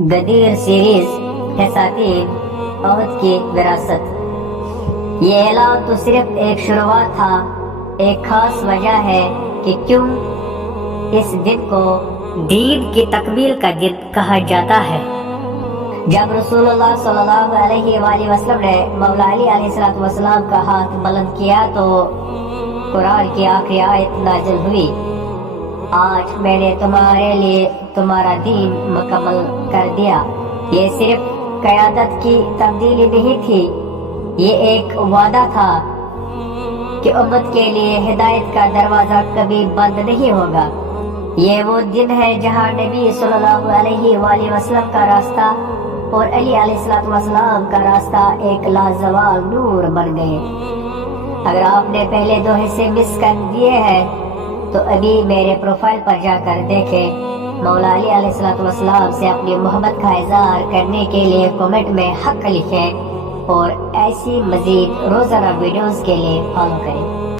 غدیر series حساتین عہد کی وراثت۔ یہ اعلان تو صرف ایک شروعات تھا، ایک خاص وجہ ہے کہ کیوں اس دن کو دین کی تکمیل کا دن کہا جاتا ہے۔ جب رسول اللہ صلی اللہ علیہ وآلہ وسلم نے مولا علی علیہ السلام کا ہاتھ بلند کیا تو قرآن کی آخری آیت نازل ہوئی، آج میں نے تمہارے لیے تمہارا دین مکمل کر دیا۔ یہ صرف قیادت کی تبدیلی نہیں تھی، یہ ایک وعدہ تھا کہ امت کے لیے ہدایت کا دروازہ کبھی بند نہیں ہوگا۔ یہ وہ دن ہے جہاں نبی صلی اللہ علیہ وآلہ وسلم کا راستہ اور علی علیہ السلام کا راستہ ایک لازوال نور بن گئے۔ اگر آپ نے پہلے دو حصے مس کر دیے ہیں تو ابھی میرے پروفائل پر جا کر دیکھیں۔ مولا علی علیہ السلام سے اپنی محبت کا اظہار کرنے کے لیے کمنٹ میں حق لکھیں اور ایسی مزید روزانہ ویڈیوز کے لیے فالو کریں۔